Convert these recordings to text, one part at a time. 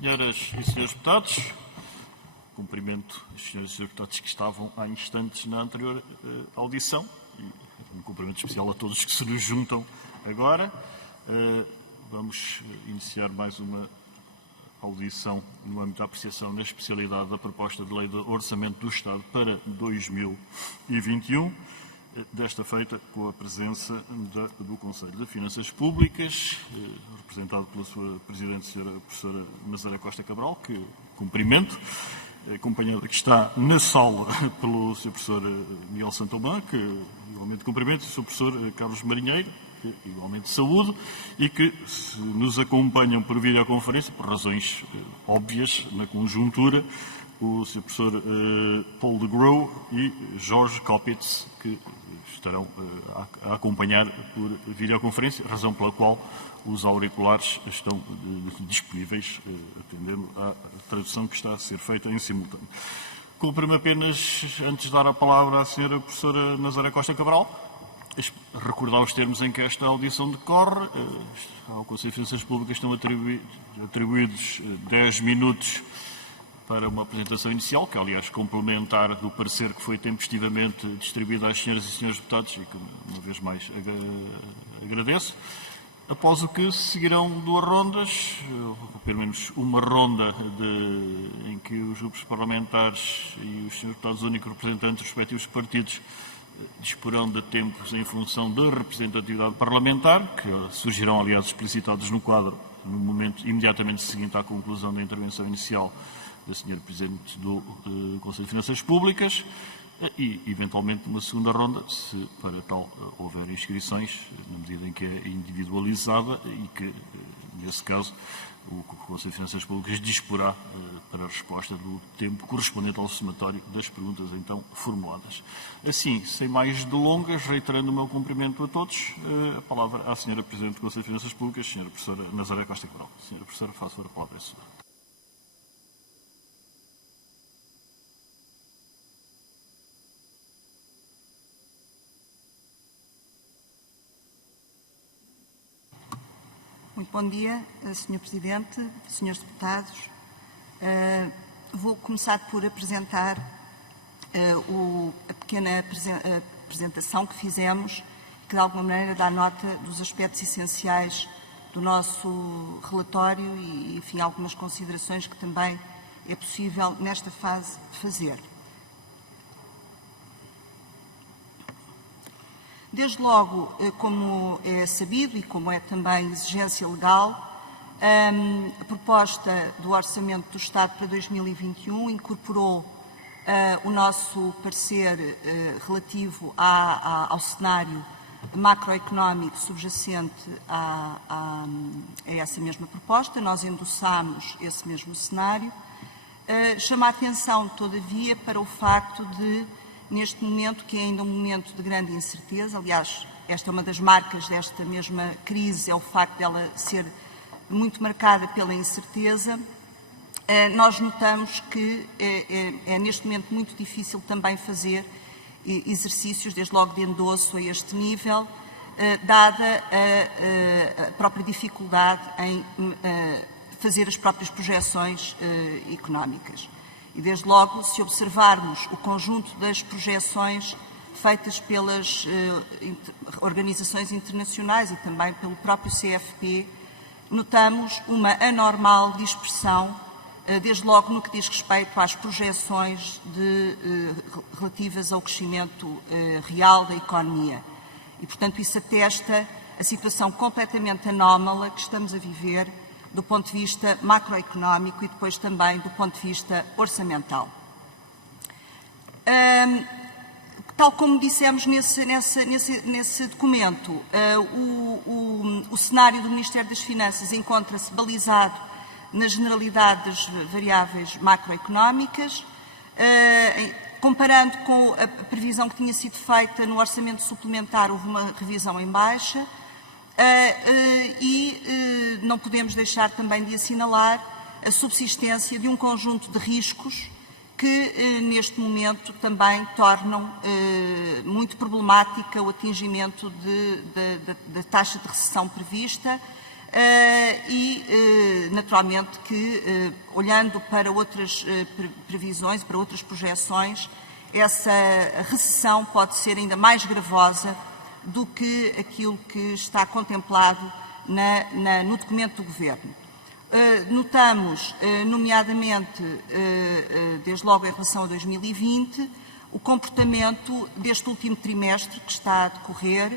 Senhoras e senhores deputados, cumprimento as senhoras e senhores deputados que estavam há instantes na anterior audição e um cumprimento especial a todos que se nos juntam agora. Vamos iniciar mais uma audição no âmbito da apreciação na especialidade da proposta de lei de orçamento do Estado para 2021, desta feita com a presença do Conselho de Finanças Públicas, representado pela sua Presidente, Sra. Professora Nazaré Costa Cabral, que cumprimento, acompanhada que está na sala pelo Sr. Professor Miguel Santomã, que igualmente cumprimento, e o Sr. Professor Carlos Marinheiro, que igualmente saúdo, e que nos acompanham por videoconferência, por razões óbvias na conjuntura, o Sr. Professor Paul de Groot e Jorge Kopitz, que estarão a acompanhar por videoconferência, razão pela qual os auriculares estão disponíveis, atendendo à tradução que está a ser feita em simultâneo. Cumpre-me apenas, antes de dar a palavra à Sra. Professora Nazaré Costa Cabral, recordar os termos em que esta audição decorre. Ao Conselho de Finanças Públicas estão atribuídos 10 minutos para uma apresentação inicial, que aliás complementar do parecer que foi tempestivamente distribuído às senhoras e senhores deputados e que uma vez mais agradeço. Após o que seguirão 2 rondas, ou pelo menos uma ronda em que os grupos parlamentares e os senhores deputados únicos representantes dos respectivos partidos disporão de tempos em função da representatividade parlamentar, que surgirão aliás explicitados no quadro no momento imediatamente seguinte à conclusão da intervenção inicial da Sra. Presidente do Conselho de Finanças Públicas e, eventualmente, uma segunda ronda, se para tal houver inscrições, na medida em que é individualizada e que, nesse caso, o Conselho de Finanças Públicas disporá para a resposta do tempo correspondente ao somatório das perguntas então formuladas. Assim, sem mais delongas, reiterando o meu cumprimento a todos, a palavra à Sra. Presidente do Conselho de Finanças Públicas, Sra. Professora Nazaré Costa Cabral. Sra. Professora, faço a palavra a sua. Muito bom dia, Sr. Presidente, Srs. Deputados. Vou começar por apresentar a pequena apresentação que fizemos, que de alguma maneira dá nota dos aspectos essenciais do nosso relatório e, enfim, algumas considerações que também é possível, nesta fase, fazer. Desde logo, como é sabido e como é também exigência legal, a proposta do Orçamento do Estado para 2021 incorporou o nosso parecer relativo ao cenário macroeconómico subjacente a essa mesma proposta. Nós endossámos esse mesmo cenário. Chama a atenção, todavia, para o facto de, neste momento, que é ainda um momento de grande incerteza, aliás, esta é uma das marcas desta mesma crise, é o facto dela ser muito marcada pela incerteza, nós notamos que é neste momento muito difícil também fazer exercícios, desde logo de endosso a este nível, dada a própria dificuldade em fazer as próprias projeções económicas. E, desde logo, se observarmos o conjunto das projeções feitas pelas organizações internacionais e também pelo próprio CFP, notamos uma anormal dispersão, desde logo no que diz respeito às projeções relativas ao crescimento real da economia. E, portanto, isso atesta a situação completamente anómala que estamos a viver do ponto de vista macroeconómico e depois também do ponto de vista orçamental. Tal como dissemos nesse documento, o cenário do Ministério das Finanças encontra-se balizado na generalidade das variáveis macroeconómicas, comparando com a previsão que tinha sido feita no orçamento suplementar, houve uma revisão em baixa. E não podemos deixar também de assinalar a subsistência de um conjunto de riscos que, neste momento, também tornam muito problemática o atingimento da taxa de recessão prevista, naturalmente que, olhando para outras previsões, para outras projeções, essa recessão pode ser ainda mais gravosa do que aquilo que está contemplado no documento do Governo. Notamos, nomeadamente, desde logo em relação a 2020, o comportamento deste último trimestre que está a decorrer.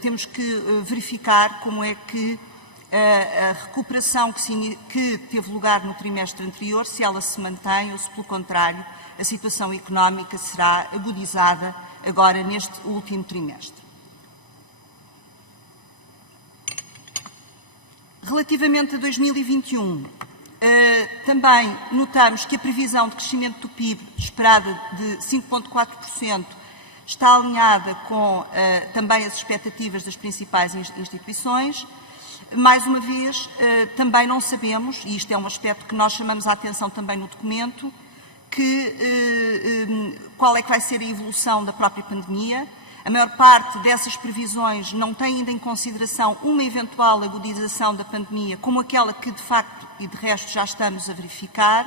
Temos que verificar como é que a recuperação que teve lugar no trimestre anterior, se ela se mantém ou se, pelo contrário, a situação económica será agudizada agora neste último trimestre. Relativamente a 2021, também notamos que a previsão de crescimento do PIB esperada de 5,4% está alinhada com também as expectativas das principais instituições. Mais uma vez, também não sabemos, e isto é um aspecto que nós chamamos a atenção também no documento, qual é que vai ser a evolução da própria pandemia. A maior parte dessas previsões não tem ainda em consideração uma eventual agudização da pandemia, como aquela que, de facto e de resto, já estamos a verificar,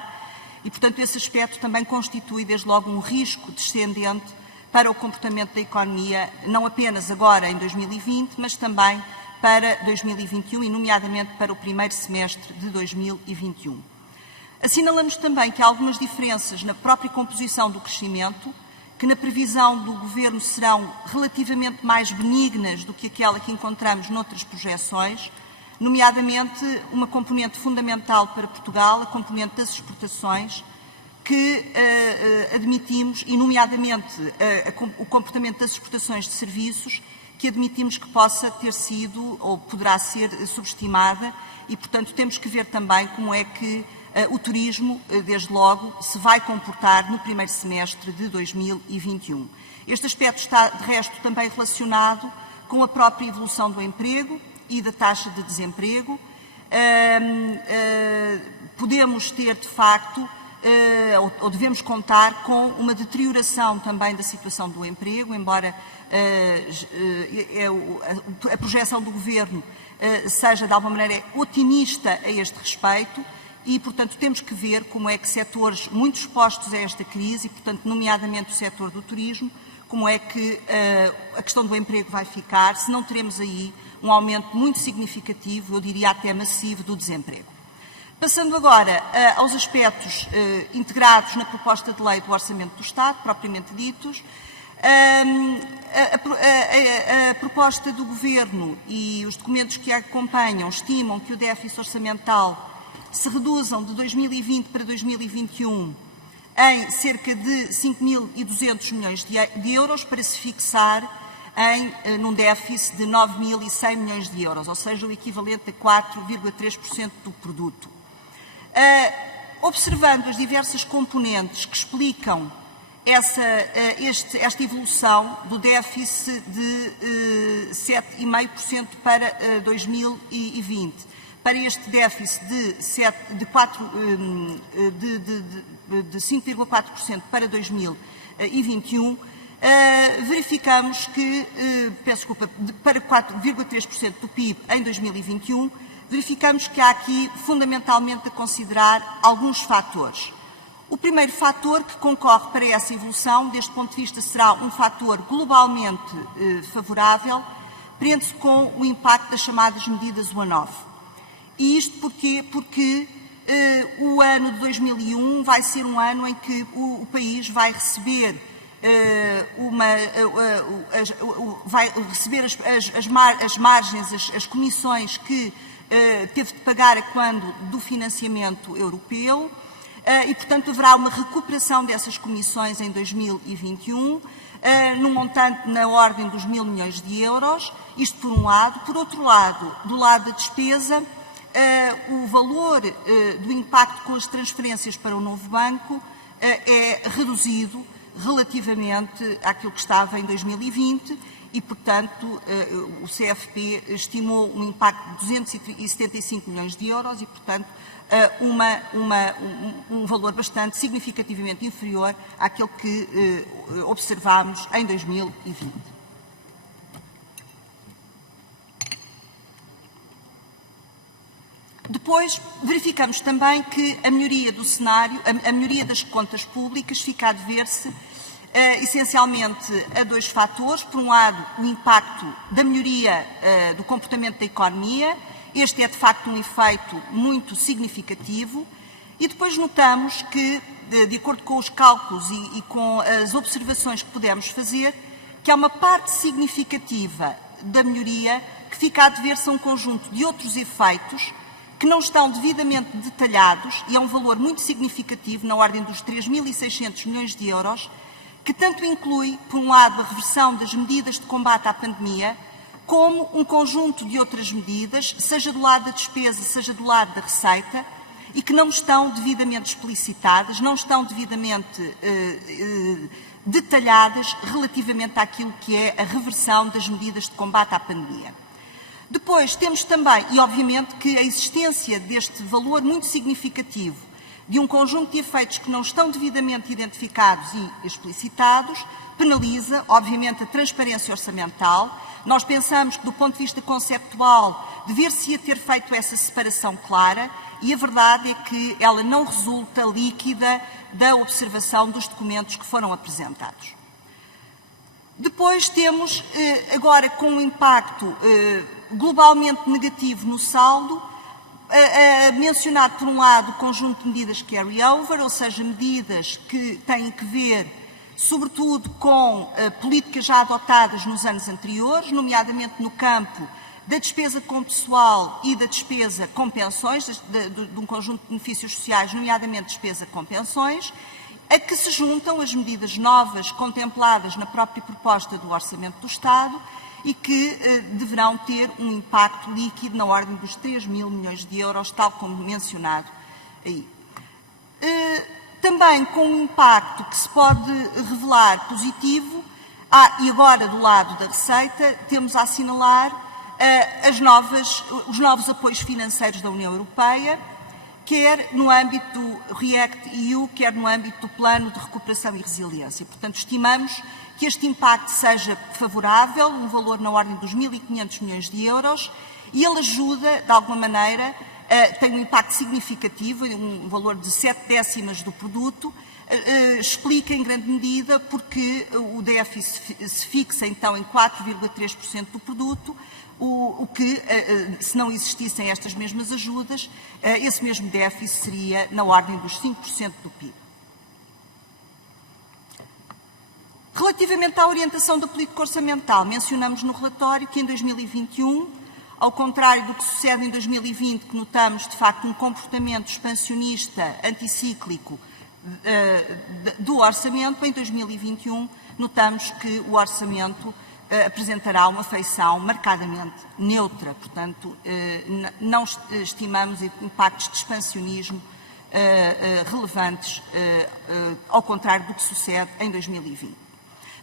e, portanto, esse aspecto também constitui, desde logo, um risco descendente para o comportamento da economia, não apenas agora em 2020, mas também para 2021 e, nomeadamente, para o primeiro semestre de 2021. Assinalamos também que há algumas diferenças na própria composição do crescimento, que na previsão do Governo serão relativamente mais benignas do que aquela que encontramos noutras projeções, nomeadamente uma componente fundamental para Portugal, a componente das exportações, que admitimos, e nomeadamente o comportamento das exportações de serviços, que admitimos que possa ter sido ou poderá ser subestimada e, portanto, temos que ver também como é que o turismo, desde logo, se vai comportar no primeiro semestre de 2021. Este aspecto está, de resto, também relacionado com a própria evolução do emprego e da taxa de desemprego. Podemos ter, de facto, ou devemos contar com uma deterioração também da situação do emprego, embora a projeção do Governo seja, de alguma maneira, otimista a este respeito. E, portanto, temos que ver como é que setores muito expostos a esta crise, e, portanto, nomeadamente o setor do turismo, como é que a questão do emprego vai ficar, se não teremos aí um aumento muito significativo, eu diria até massivo, do desemprego. Passando agora aos aspectos integrados na proposta de lei do Orçamento do Estado, propriamente ditos, a proposta do Governo e os documentos que a acompanham estimam que o déficit orçamental se reduzam de 2020 para 2021 em cerca de 5.200 milhões de euros para se fixar num déficit de 9.100 milhões de euros, ou seja, o equivalente a 4,3% do produto. Observando as diversas componentes que explicam esta evolução do déficit de 7,5% para 2020, para este déficit de 5,4% para 2021, verificamos que, para 4,3% do PIB em 2021, verificamos que há aqui fundamentalmente a considerar alguns fatores. O primeiro fator que concorre para essa evolução, deste ponto de vista, será um fator globalmente favorável, prende-se com o impacto das chamadas medidas one-off. E isto porquê? Porque o ano de 2001 vai ser um ano em que o país vai receber as margens, as comissões que teve de pagar a quando do financiamento europeu e, portanto, haverá uma recuperação dessas comissões em 2021, num montante na ordem dos 1.000 milhões de euros, isto por um lado. Por outro lado, do lado da despesa, o valor do impacto com as transferências para o novo banco é reduzido relativamente àquilo que estava em 2020 e, portanto, o CFP estimou um impacto de 275 milhões de euros e, portanto, um valor bastante significativamente inferior àquele que observámos em 2020. Depois, verificamos também que a melhoria do cenário, a melhoria das contas públicas fica a dever-se essencialmente a dois fatores. Por um lado, o impacto da melhoria do comportamento da economia. Este é, de facto, um efeito muito significativo. E depois notamos que, de acordo com os cálculos e com as observações que pudemos fazer, que há uma parte significativa da melhoria que fica a dever-se a um conjunto de outros efeitos que não estão devidamente detalhados, e é um valor muito significativo, na ordem dos 3.600 milhões de euros, que tanto inclui, por um lado, a reversão das medidas de combate à pandemia, como um conjunto de outras medidas, seja do lado da despesa, seja do lado da receita, e que não estão devidamente explicitadas, não estão devidamente detalhadas relativamente àquilo que é a reversão das medidas de combate à pandemia. Depois temos também, e obviamente que a existência deste valor muito significativo de um conjunto de efeitos que não estão devidamente identificados e explicitados, penaliza, obviamente, a transparência orçamental. Nós pensamos que, do ponto de vista conceptual, dever-se-ia ter feito essa separação clara, e a verdade é que ela não resulta líquida da observação dos documentos que foram apresentados. Depois temos, agora com um impacto globalmente negativo no saldo, mencionado por um lado o conjunto de medidas carry-over, ou seja, medidas que têm que ver sobretudo com políticas já adotadas nos anos anteriores, nomeadamente no campo da despesa com pessoal e da despesa com pensões, de um conjunto de benefícios sociais, nomeadamente despesa com pensões, a que se juntam as medidas novas contempladas na própria proposta do Orçamento do Estado e que deverão ter um impacto líquido na ordem dos 3.000 milhões de euros, tal como mencionado aí. Também com um impacto que se pode revelar positivo, e agora do lado da receita, temos a assinalar os novos apoios financeiros da União Europeia, quer no âmbito do REACT-EU, quer no âmbito do Plano de Recuperação e Resiliência. Portanto, estimamos que este impacto seja favorável, um valor na ordem dos 1.500 milhões de euros, e ele ajuda, de alguma maneira, tem um impacto significativo, um valor de 0,7 do produto, explica em grande medida porque o déficit se fixa então em 4,3% do produto, o que, se não existissem estas mesmas ajudas, esse mesmo déficit seria na ordem dos 5% do PIB. Relativamente à orientação da política orçamental, mencionamos no relatório que em 2021, ao contrário do que sucede em 2020, que notamos, de facto, um comportamento expansionista anticíclico do orçamento, em 2021 notamos que o orçamento apresentará uma feição marcadamente neutra. Portanto, não estimamos impactos de expansionismo relevantes, ao contrário do que sucede em 2020.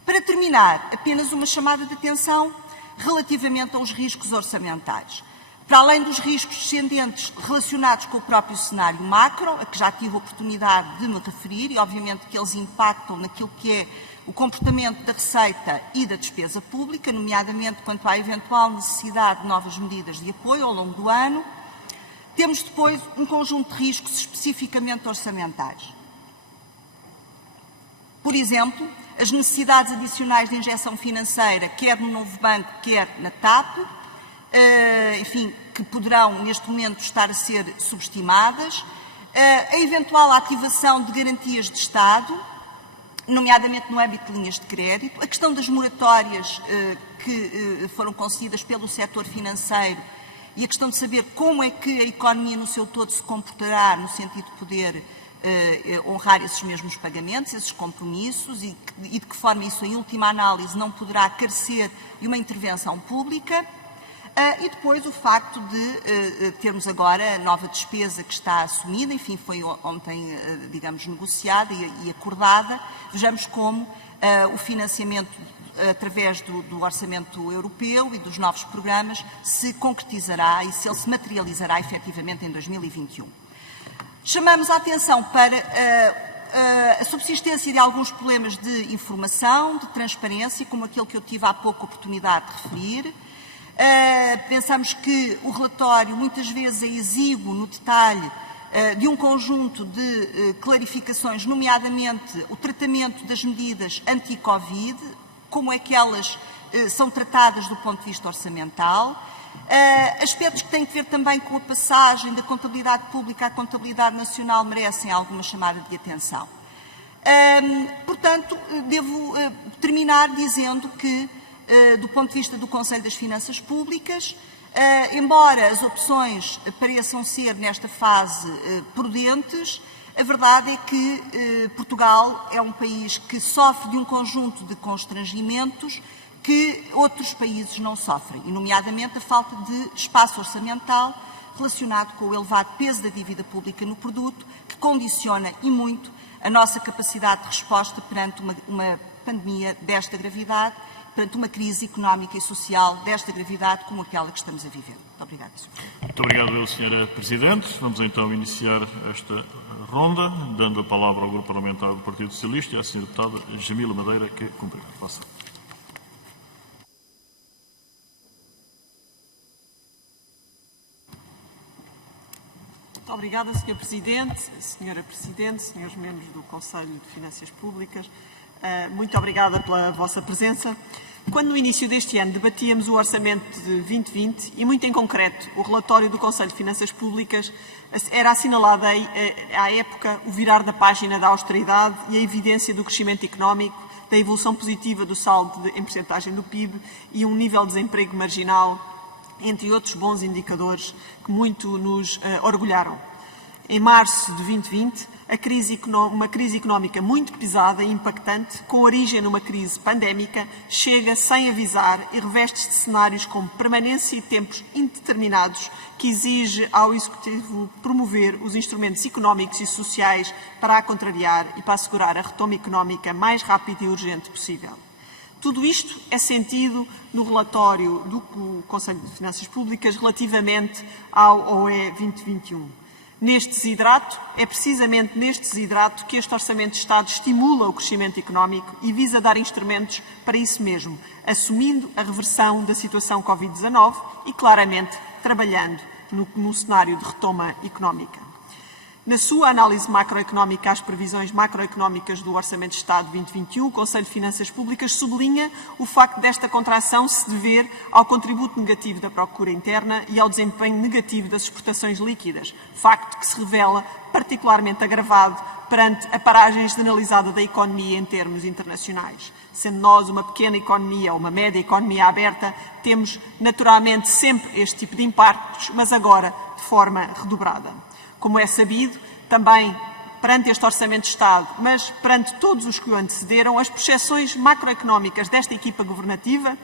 Para terminar, apenas uma chamada de atenção relativamente aos riscos orçamentais. Para além dos riscos descendentes relacionados com o próprio cenário macro, a que já tive a oportunidade de me referir, e obviamente que eles impactam naquilo que é o comportamento da receita e da despesa pública, nomeadamente quanto à eventual necessidade de novas medidas de apoio ao longo do ano, temos depois um conjunto de riscos especificamente orçamentais. Por exemplo, as necessidades adicionais de injeção financeira, quer no novo banco, quer na TAP, enfim, que poderão neste momento estar a ser subestimadas, a eventual ativação de garantias de Estado, nomeadamente no âmbito de linhas de crédito, a questão das moratórias que foram concedidas pelo setor financeiro e a questão de saber como é que a economia no seu todo se comportará no sentido de poder honrar esses mesmos pagamentos, esses compromissos e de que forma isso, em última análise, não poderá carecer de uma intervenção pública. E depois o facto de termos agora a nova despesa que está assumida, enfim, foi ontem, digamos, negociada e acordada. Vejamos como o financiamento através do orçamento europeu e dos novos programas se concretizará e se ele se materializará efetivamente em 2021. Chamamos a atenção para a subsistência de alguns problemas de informação, de transparência, como aquele que eu tive há pouco a oportunidade de referir. Pensamos que o relatório muitas vezes é exíguo no detalhe de um conjunto de clarificações, nomeadamente o tratamento das medidas anti-Covid, como é que elas são tratadas do ponto de vista orçamental, aspectos que têm a ver também com a passagem da contabilidade pública à contabilidade nacional merecem alguma chamada de atenção. Portanto, devo terminar dizendo que, do ponto de vista do Conselho das Finanças Públicas, embora as opções pareçam ser, nesta fase, prudentes, a verdade é que Portugal é um país que sofre de um conjunto de constrangimentos que outros países não sofrem, e nomeadamente a falta de espaço orçamental relacionado com o elevado peso da dívida pública no produto, que condiciona e muito a nossa capacidade de resposta perante uma pandemia desta gravidade, perante uma crise económica e social desta gravidade como aquela que estamos a viver. Muito obrigada, Sr. Presidente. Muito obrigado, Sra. Presidente. Vamos então iniciar esta ronda, dando a palavra ao Grupo Parlamentar do Partido Socialista e à Sra. Deputada Jamila Madeira, que cumprimenta. Passa. Muito obrigada, Sr. Presidente, Sra. Presidente, Srs. Membros do Conselho de Finanças Públicas. Muito obrigada pela vossa presença. Quando no início deste ano debatíamos o Orçamento de 2020 e, muito em concreto, o relatório do Conselho de Finanças Públicas, era assinalado à época o virar da página da austeridade e a evidência do crescimento económico, da evolução positiva do saldo em percentagem do PIB e um nível de desemprego marginal, entre outros bons indicadores que muito nos orgulharam. Em março de 2020, uma crise económica muito pesada e impactante, com origem numa crise pandémica, chega sem avisar e reveste-se de cenários com permanência e tempos indeterminados, que exige ao Executivo promover os instrumentos económicos e sociais para a contrariar e para assegurar a retoma económica mais rápida e urgente possível. Tudo isto é sentido no relatório do Conselho de Finanças Públicas relativamente ao OE 2021. Neste desidrato, é precisamente neste desidrato que este Orçamento de Estado estimula o crescimento económico e visa dar instrumentos para isso mesmo, assumindo a reversão da situação Covid-19 e, claramente, trabalhando no cenário de retoma económica. Na sua análise macroeconómica às previsões macroeconómicas do Orçamento de Estado 2021, o Conselho de Finanças Públicas sublinha o facto desta contração se dever ao contributo negativo da procura interna e ao desempenho negativo das exportações líquidas, facto que se revela particularmente agravado perante a paragem generalizada da economia em termos internacionais. Sendo nós uma pequena economia ou uma média economia aberta, temos naturalmente sempre este tipo de impactos, mas agora de forma redobrada. Como é sabido, também perante este Orçamento de Estado, mas perante todos os que o antecederam, as projeções macroeconómicas desta equipa governativa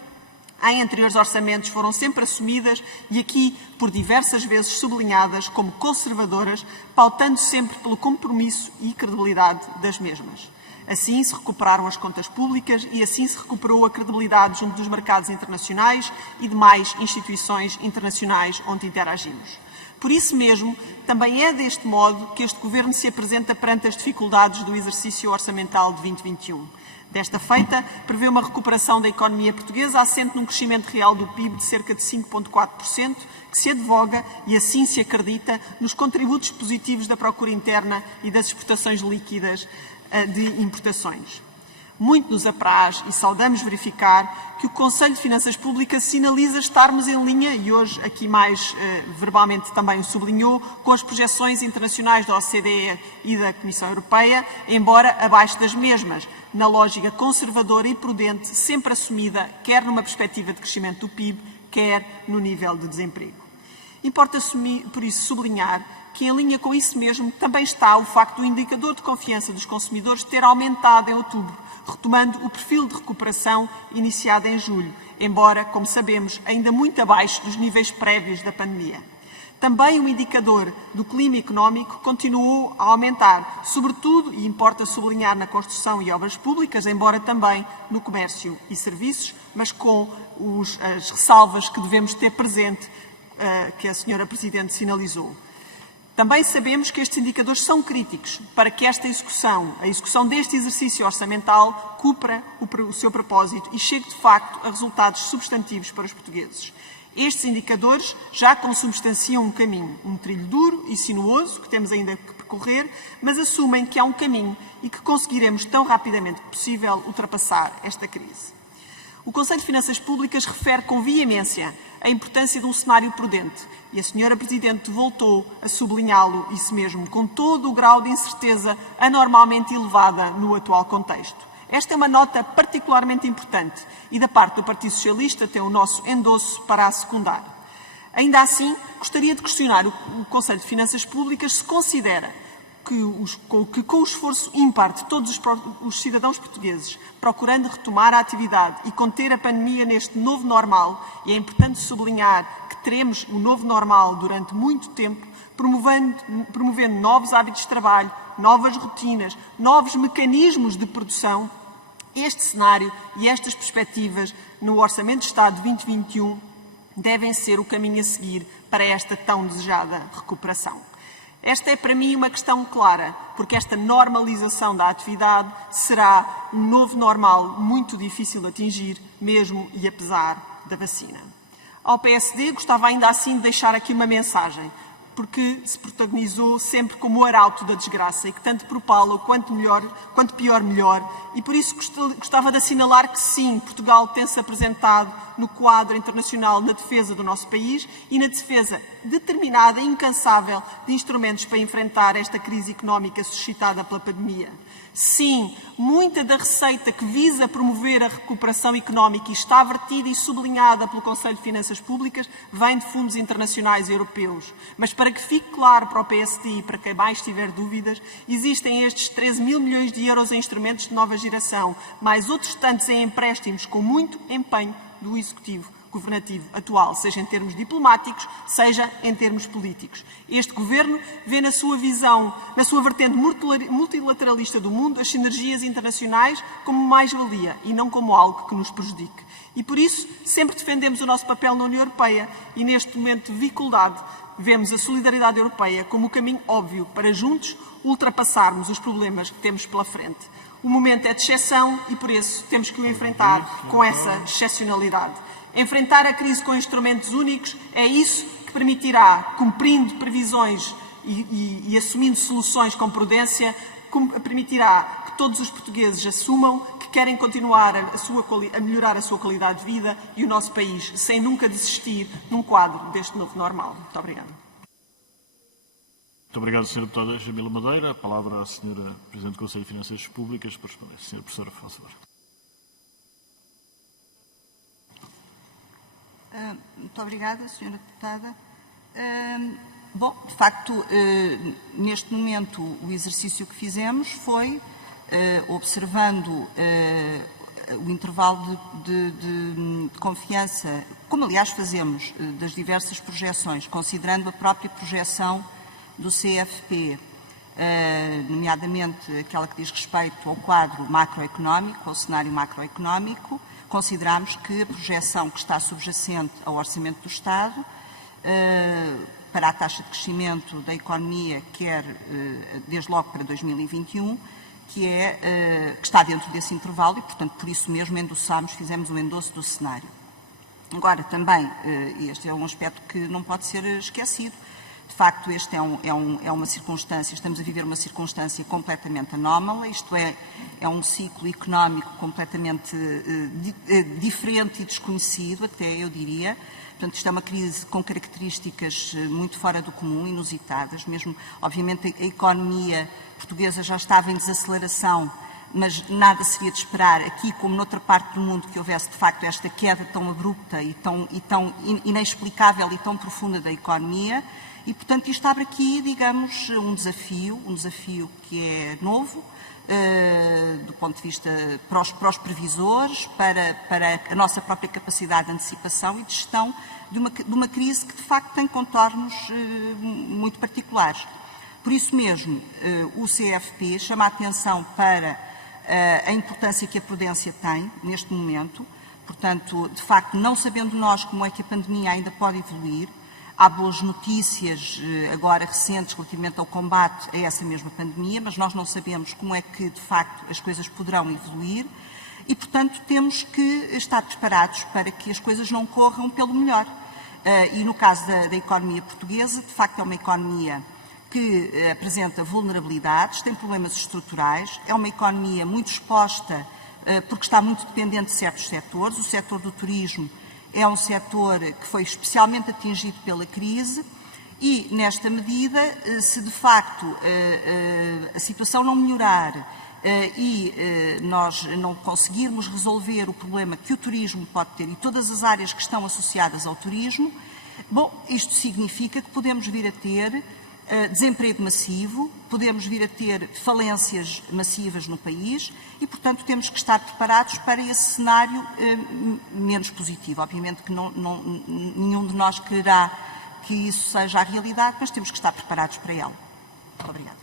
em anteriores orçamentos foram sempre assumidas e aqui por diversas vezes sublinhadas como conservadoras, pautando sempre pelo compromisso e credibilidade das mesmas. Assim se recuperaram as contas públicas e assim se recuperou a credibilidade junto dos mercados internacionais e demais instituições internacionais onde interagimos. Por isso mesmo, também é deste modo que este Governo se apresenta perante as dificuldades do exercício orçamental de 2021. Desta feita, prevê uma recuperação da economia portuguesa assente num crescimento real do PIB de cerca de 5,4%, que se advoga, e assim se acredita, nos contributos positivos da procura interna e das exportações líquidas de importações. Muito nos apraz e saudamos verificar que o Conselho de Finanças Públicas sinaliza estarmos em linha, e hoje aqui mais verbalmente também o sublinhou, com as projeções internacionais da OCDE e da Comissão Europeia, embora abaixo das mesmas, na lógica conservadora e prudente sempre assumida, quer numa perspectiva de crescimento do PIB, quer no nível de desemprego. Importa, por isso, sublinhar que, em linha com isso mesmo, também está o facto do indicador de confiança dos consumidores ter aumentado em outubro, retomando o perfil de recuperação iniciado em julho, embora, como sabemos, ainda muito abaixo dos níveis prévios da pandemia. Também o indicador do clima económico continuou a aumentar, sobretudo, e importa sublinhar, na construção e obras públicas, embora também no comércio e serviços, mas com as ressalvas que devemos ter presente, que a Sra. Presidente sinalizou. Também sabemos que estes indicadores são críticos para que esta execução, a execução deste exercício orçamental, cumpra o seu propósito e chegue, de facto, a resultados substantivos para os portugueses. Estes indicadores já consubstanciam um caminho, um trilho duro e sinuoso, que temos ainda que percorrer, mas assumem que há um caminho e que conseguiremos tão rapidamente que possível ultrapassar esta crise. O Conselho de Finanças Públicas refere com veemência a importância de um cenário prudente e a Sra. Presidente voltou a sublinhá-lo, isso mesmo, com todo o grau de incerteza anormalmente elevada no atual contexto. Esta é uma nota particularmente importante e, da parte do Partido Socialista, tem o nosso endosso para a secundar. Ainda assim, gostaria de questionar o Conselho de Finanças Públicas se considera que com o esforço ímpar de todos os cidadãos portugueses, procurando retomar a atividade e conter a pandemia neste novo normal, e é importante sublinhar que teremos o novo normal durante muito tempo, promovendo novos hábitos de trabalho, novas rotinas, novos mecanismos de produção, este cenário e estas perspectivas no Orçamento de Estado de 2021 devem ser o caminho a seguir para esta tão desejada recuperação. Esta é para mim uma questão clara, porque esta normalização da atividade será um novo normal muito difícil de atingir, mesmo e apesar da vacina. Ao PSD gostava ainda assim de deixar aqui uma mensagem, porque se protagonizou sempre como o arauto da desgraça e que tanto propala o quanto pior, melhor. E por isso gostava de assinalar que sim, Portugal tem-se apresentado no quadro internacional na defesa do nosso país e na defesa determinada e incansável de instrumentos para enfrentar esta crise económica suscitada pela pandemia. Sim, muita da receita que visa promover a recuperação económica e está vertida e sublinhada pelo Conselho de Finanças Públicas vem de fundos internacionais e europeus. Mas para que fique claro para o PSD e para quem mais tiver dúvidas, existem estes 13 mil milhões de euros em instrumentos de nova geração, mais outros tantos em empréstimos com muito empenho do Executivo governativo atual, seja em termos diplomáticos, seja em termos políticos. Este Governo vê na sua visão, na sua vertente multilateralista do mundo, as sinergias internacionais como mais-valia e não como algo que nos prejudique. E por isso sempre defendemos o nosso papel na União Europeia e neste momento de dificuldade vemos a solidariedade europeia como o caminho óbvio para juntos ultrapassarmos os problemas que temos pela frente. O momento é de exceção e por isso temos que o enfrentar com essa excepcionalidade. Enfrentar a crise com instrumentos únicos é isso que permitirá, cumprindo previsões e assumindo soluções com prudência, permitirá que todos os portugueses assumam que querem continuar a melhorar a sua qualidade de vida e o nosso país, sem nunca desistir num quadro deste novo normal. Muito obrigada. Muito obrigado, Sra. Deputada Jamila Madeira. A palavra à Sra. Presidente do Conselho de Finanças Públicas para responder. Sra. Professora, por favor. Muito obrigada, Sra. Deputada. Bom, de facto, neste momento, o exercício que fizemos foi, observando o intervalo de confiança, como aliás fazemos, das diversas projeções, considerando a própria projeção do CFP, nomeadamente aquela que diz respeito ao quadro macroeconómico, ao cenário macroeconómico, consideramos que a projeção que está subjacente ao Orçamento do Estado para a taxa de crescimento da economia, quer desde logo para 2021, que está dentro desse intervalo e, portanto, por isso mesmo fizemos o endosso do cenário. Agora, também, este é um aspecto que não pode ser esquecido. De facto, este é uma circunstância, estamos a viver uma circunstância completamente anómala, isto é um ciclo económico completamente diferente e desconhecido, até eu diria. Portanto, isto é uma crise com características muito fora do comum, inusitadas. Mesmo, obviamente, a economia portuguesa já estava em desaceleração, mas nada seria de esperar aqui, como noutra parte do mundo, que houvesse, de facto, esta queda tão abrupta e tão inexplicável e tão profunda da economia. E, portanto, isto abre aqui, digamos, um desafio que é novo, do ponto de vista para os previsores, para a nossa própria capacidade de antecipação e de gestão de uma crise que, de facto, tem contornos muito particulares. Por isso mesmo, o CFP chama a atenção para a importância que a prudência tem neste momento. Portanto, de facto, não sabendo nós como é que a pandemia ainda pode evoluir, há boas notícias agora recentes relativamente ao combate a essa mesma pandemia, mas nós não sabemos como é que, de facto, as coisas poderão evoluir e, portanto, temos que estar preparados para que as coisas não corram pelo melhor. E no caso da economia portuguesa, de facto é uma economia que apresenta vulnerabilidades, tem problemas estruturais, é uma economia muito exposta porque está muito dependente de certos setores. O setor do turismo é um setor que foi especialmente atingido pela crise e, nesta medida, se de facto a situação não melhorar e nós não conseguirmos resolver o problema que o turismo pode ter e todas as áreas que estão associadas ao turismo, bom, isto significa que podemos vir a ter desemprego massivo, podemos vir a ter falências massivas no país e, portanto, temos que estar preparados para esse cenário menos positivo. Obviamente que nenhum de nós quererá que isso seja a realidade, mas temos que estar preparados para ela. Muito obrigada.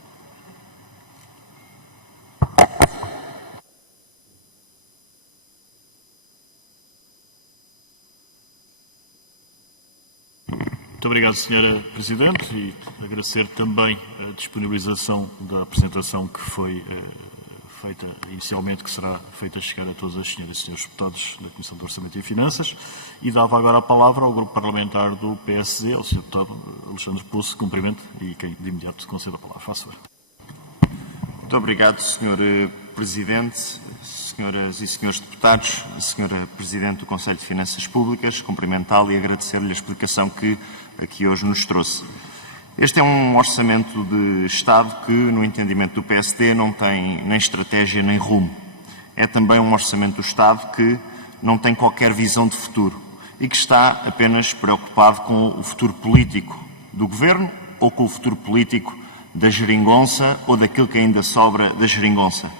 Muito obrigado, Sra. Presidente, e agradecer também a disponibilização da apresentação que foi feita inicialmente, que será feita chegar a todas as senhoras e senhores deputados da Comissão de Orçamento e Finanças, e dava agora a palavra ao grupo parlamentar do PSD, ao Sr. Deputado Alexandre Poço, cumprimento, e quem de imediato concede a palavra. Faça favor. Muito obrigado, Sr. Presidente, senhoras e senhores deputados, Sra. Presidente do Conselho de Finanças Públicas, cumprimentá-lo e agradecer-lhe a explicação que aqui hoje nos trouxe. Este é um orçamento de Estado que, no entendimento do PSD, não tem nem estratégia nem rumo. É também um orçamento do Estado que não tem qualquer visão de futuro e que está apenas preocupado com o futuro político do Governo ou com o futuro político da geringonça ou daquilo que ainda sobra da geringonça.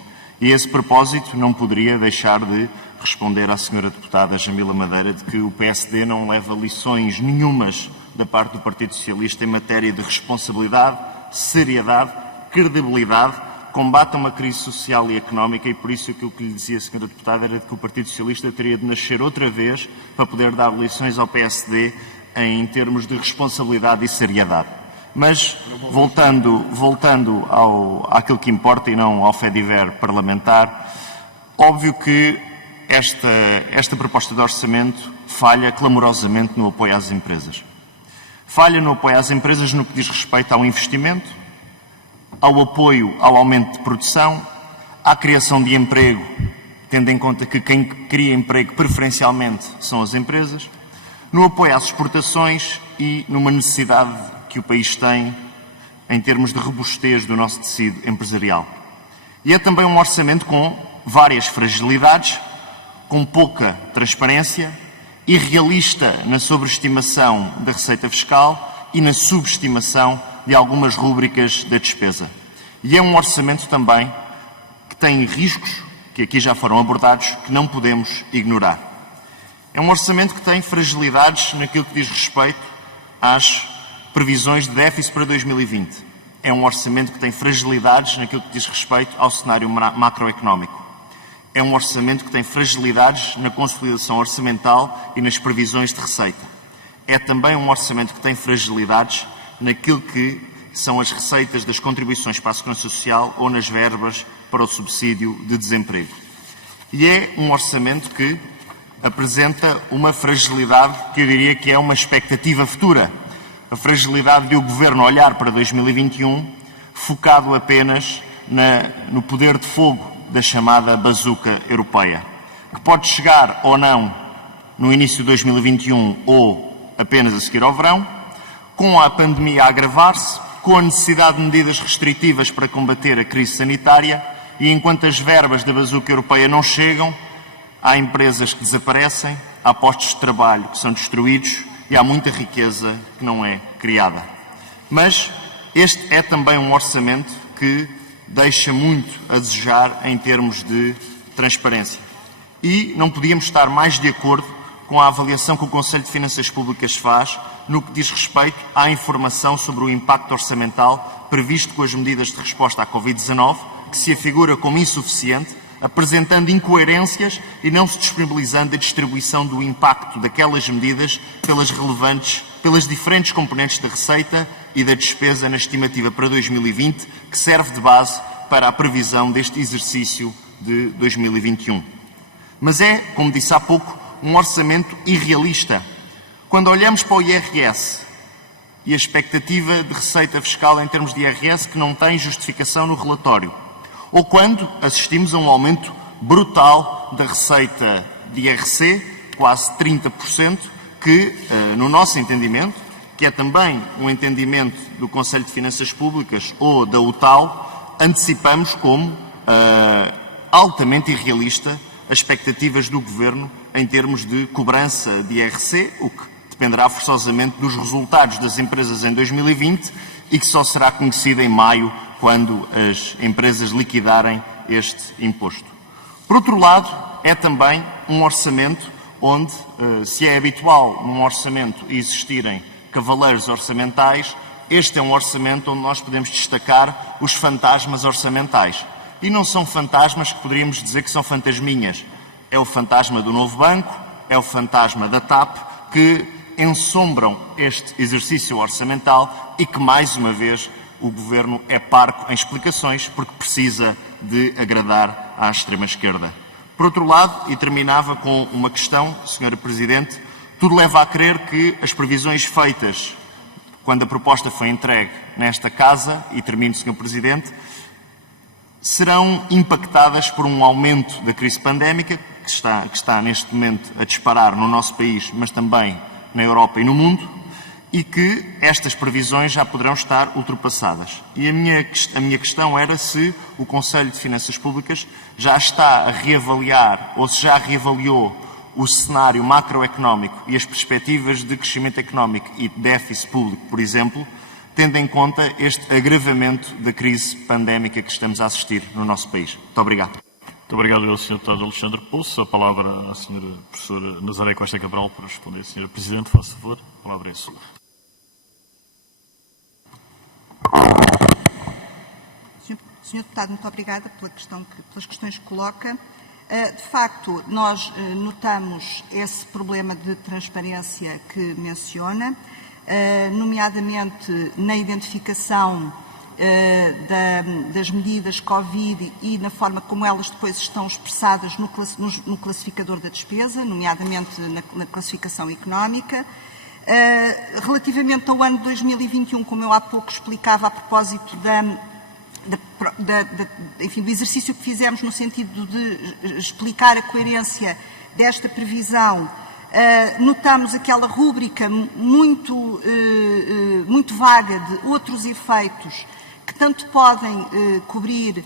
E a esse propósito não poderia deixar de responder à senhora deputada Jamila Madeira de que o PSD não leva lições nenhumas da parte do Partido Socialista em matéria de responsabilidade, seriedade, credibilidade, combate a uma crise social e económica, e por isso aquilo que lhe dizia a senhora deputada era de que o Partido Socialista teria de nascer outra vez para poder dar lições ao PSD em termos de responsabilidade e seriedade. Mas, voltando àquilo que importa e não ao fediver parlamentar, óbvio que esta proposta de orçamento falha clamorosamente no apoio às empresas. Falha no apoio às empresas no que diz respeito ao investimento, ao apoio ao aumento de produção, à criação de emprego, tendo em conta que quem cria emprego preferencialmente são as empresas, no apoio às exportações e numa necessidade que o país tem em termos de robustez do nosso tecido empresarial. E é também um orçamento com várias fragilidades, com pouca transparência, irrealista na sobreestimação da receita fiscal e na subestimação de algumas rúbricas da despesa. E é um orçamento também que tem riscos, que aqui já foram abordados, que não podemos ignorar. É um orçamento que tem fragilidades naquilo que diz respeito às previsões de déficit para 2020. É um orçamento que tem fragilidades naquilo que diz respeito ao cenário macroeconómico. É um orçamento que tem fragilidades na consolidação orçamental e nas previsões de receita. É também um orçamento que tem fragilidades naquilo que são as receitas das contribuições para a Segurança Social ou nas verbas para o subsídio de desemprego. E é um orçamento que apresenta uma fragilidade que eu diria que é uma expectativa futura. A fragilidade de o Governo olhar para 2021 focado apenas no poder de fogo da chamada bazuca europeia, que pode chegar ou não no início de 2021 ou apenas a seguir ao verão, com a pandemia a agravar-se, com a necessidade de medidas restritivas para combater a crise sanitária, e enquanto as verbas da bazuca europeia não chegam, há empresas que desaparecem, há postos de trabalho que são destruídos e há muita riqueza que não é criada. Mas este é também um orçamento que deixa muito a desejar em termos de transparência. E não podíamos estar mais de acordo com a avaliação que o Conselho de Finanças Públicas faz no que diz respeito à informação sobre o impacto orçamental previsto com as medidas de resposta à Covid-19, que se afigura como insuficiente, apresentando incoerências e não se disponibilizando a distribuição do impacto daquelas medidas pelas diferentes componentes da receita e da despesa na estimativa para 2020, que serve de base para a previsão deste exercício de 2021. Mas é, como disse há pouco, um orçamento irrealista. Quando olhamos para o IRS e a expectativa de receita fiscal em termos de IRS que não tem justificação no relatório, ou quando assistimos a um aumento brutal da receita de IRC, quase 30%, que, no nosso entendimento, que é também um entendimento do Conselho de Finanças Públicas ou da UTAL, antecipamos como altamente irrealista as expectativas do Governo em termos de cobrança de IRC, o que dependerá forçosamente dos resultados das empresas em 2020 e que só será conhecido em maio, quando as empresas liquidarem este imposto. Por outro lado, é também um orçamento onde, se é habitual num orçamento existirem cavaleiros orçamentais, este é um orçamento onde nós podemos destacar os fantasmas orçamentais. E não são fantasmas que poderíamos dizer que são fantasminhas. É o fantasma do novo banco, é o fantasma da TAP, que ensombram este exercício orçamental e que, mais uma vez, o Governo é parco em explicações porque precisa de agradar à extrema-esquerda. Por outro lado, e terminava com uma questão, Sra. Presidente, tudo leva a crer que as previsões feitas quando a proposta foi entregue nesta Casa, e termino, Sr. Presidente, serão impactadas por um aumento da crise pandémica, que está neste momento a disparar no nosso país, mas também na Europa e no mundo, e que estas previsões já poderão estar ultrapassadas. E a minha questão era se o Conselho de Finanças Públicas já está a reavaliar, ou se já reavaliou, o cenário macroeconómico e as perspectivas de crescimento económico e de déficit público, por exemplo, tendo em conta este agravamento da crise pandémica que estamos a assistir no nosso país. Muito obrigado. Muito obrigado, Sr. Deputado Alexandre Poço. A palavra à Sra. Professora Nazaré Costa Cabral para responder. Sra. Presidente, faça favor. A palavra é sua. Sr. Deputado, muito obrigada pelas questões que coloca. De facto, nós notamos esse problema de transparência que menciona, nomeadamente na identificação das medidas Covid e na forma como elas depois estão expressadas no classificador da despesa, nomeadamente na classificação económica. Relativamente ao ano de 2021, como eu há pouco explicava a propósito do exercício que fizemos no sentido de explicar a coerência desta previsão, notamos aquela rúbrica muito vaga de outros efeitos que tanto podem cobrir,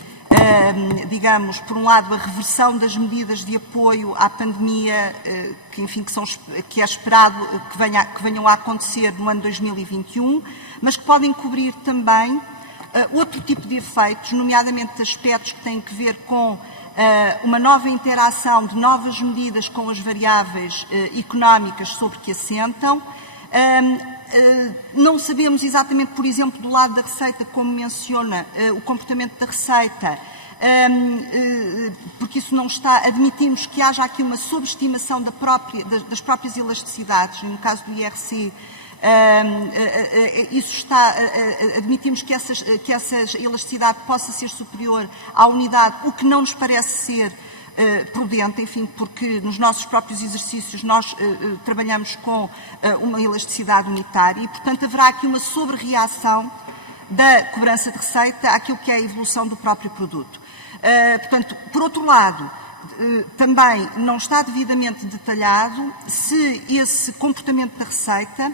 digamos, por um lado, a reversão das medidas de apoio à pandemia, que é esperado que venham a acontecer no ano 2021, mas que podem cobrir também outro tipo de efeitos, nomeadamente aspectos que têm que ver com uma nova interação de novas medidas com as variáveis económicas sobre que assentam. Não sabemos exatamente, por exemplo, do lado da receita, como menciona, o comportamento da receita, porque isso não está, admitimos que haja aqui uma subestimação das próprias elasticidades, no caso do IRC, isso está, admitimos que essa elasticidade possa ser superior à unidade, o que não nos parece ser prudente, enfim, porque nos nossos próprios exercícios nós trabalhamos com uma elasticidade unitária e, portanto, haverá aqui uma sobre-reação da cobrança de receita àquilo que é a evolução do próprio produto. Portanto, por outro lado, também não está devidamente detalhado se esse comportamento da receita,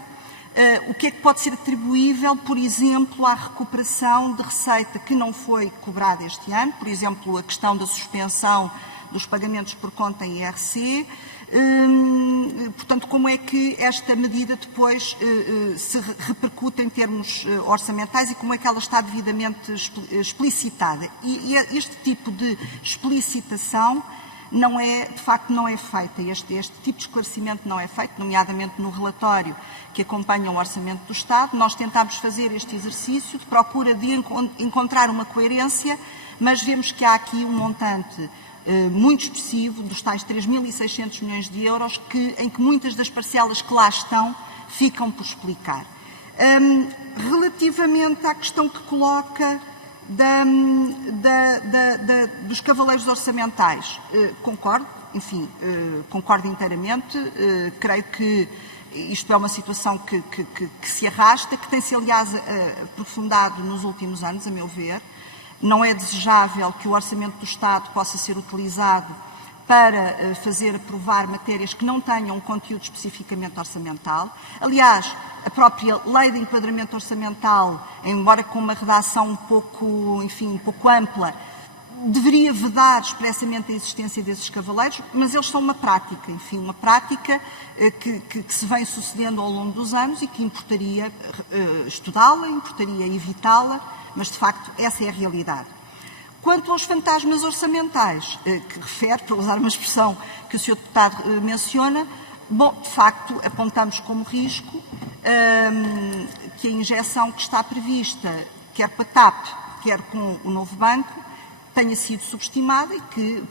o que é que pode ser atribuível, por exemplo, à recuperação de receita que não foi cobrada este ano, por exemplo, a questão da suspensão dos pagamentos por conta em IRC, portanto, como é que esta medida depois se repercute em termos orçamentais e como é que ela está devidamente explicitada. E este tipo de explicitação de facto não é feita. Este tipo de esclarecimento não é feito, nomeadamente no relatório que acompanha o Orçamento do Estado. Nós tentámos fazer este exercício de procura de encontrar uma coerência, mas vemos que há aqui um montante muito expressivo, dos tais 3.600 milhões de euros, em que muitas das parcelas que lá estão ficam por explicar. Relativamente à questão que coloca dos cavaleiros orçamentais, concordo, enfim, concordo inteiramente. Creio que isto é uma situação que se arrasta, que tem-se, aliás, aprofundado nos últimos anos, a meu ver. Não é desejável que o Orçamento do Estado possa ser utilizado para fazer aprovar matérias que não tenham um conteúdo especificamente orçamental. Aliás, a própria Lei de Enquadramento Orçamental, embora com uma redação um pouco ampla, deveria vedar expressamente a existência desses cavaleiros, mas eles são uma prática, uma prática que se vem sucedendo ao longo dos anos e que importaria estudá-la, importaria evitá-la, mas de facto essa é a realidade. Quanto aos fantasmas orçamentais, que refere, para usar uma expressão que o Sr. Deputado menciona, bom, de facto, apontamos como risco que a injeção que está prevista, quer com a TAP, quer com o novo banco, tenha sido subestimada e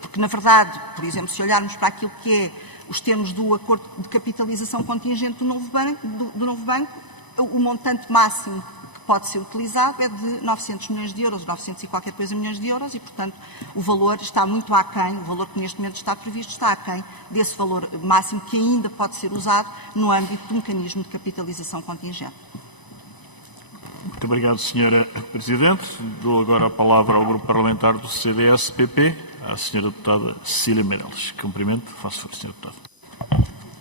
porque na verdade, por exemplo, se olharmos para aquilo que é os termos do acordo de capitalização contingente do novo banco, o montante máximo pode ser utilizado é de 900 milhões de euros, 900 e qualquer coisa milhões de euros e, portanto, o valor está muito aquém, o valor que neste momento está previsto está aquém desse valor máximo que ainda pode ser usado no âmbito do mecanismo de capitalização contingente. Muito obrigado, Sra. Presidente. Dou agora a palavra ao Grupo Parlamentar do CDS-PP, à Sra. Deputada Cecília Meireles. Cumprimento. Faço favor, Sra. Deputada.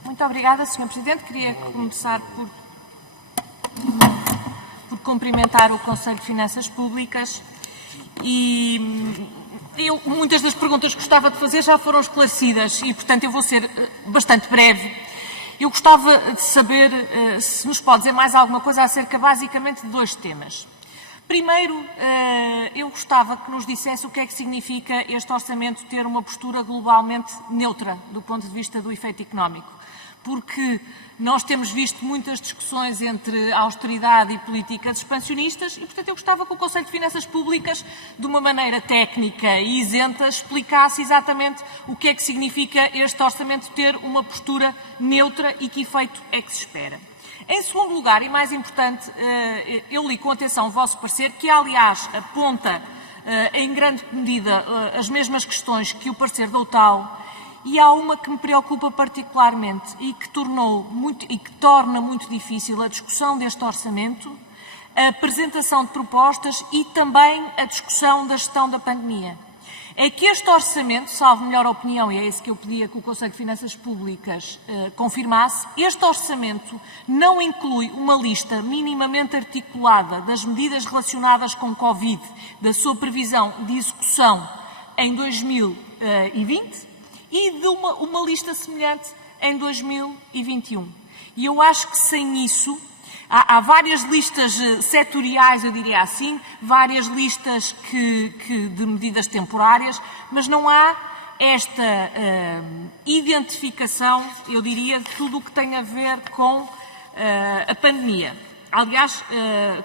Muito obrigada, Sr. Presidente. Queria começar por cumprimentar o Conselho de Finanças Públicas e muitas das perguntas que gostava de fazer já foram esclarecidas e, portanto, eu vou ser bastante breve. Eu gostava de saber se nos pode dizer mais alguma coisa acerca, basicamente, de dois temas. Primeiro, eu gostava que nos dissesse o que é que significa este orçamento ter uma postura globalmente neutra do ponto de vista do efeito económico. Porque nós temos visto muitas discussões entre austeridade e políticas expansionistas e, portanto, eu gostava que o Conselho de Finanças Públicas, de uma maneira técnica e isenta, explicasse exatamente o que é que significa este orçamento ter uma postura neutra e que efeito é que se espera. Em segundo lugar, e mais importante, eu li com atenção o vosso parecer, que, aliás, aponta em grande medida as mesmas questões que o parecer da UTAU. E há uma que me preocupa particularmente e que torna muito difícil a discussão deste orçamento, a apresentação de propostas e também a discussão da gestão da pandemia. É que este orçamento, salvo melhor opinião, e é isso que eu pedia que o Conselho de Finanças Públicas confirmasse, este orçamento não inclui uma lista minimamente articulada das medidas relacionadas com Covid, da sua previsão de execução em 2020, e de uma lista semelhante em 2021. E eu acho que sem isso, há várias listas setoriais, eu diria assim, várias listas de medidas temporárias, mas não há esta identificação, eu diria, de tudo o que tem a ver com a pandemia. Aliás,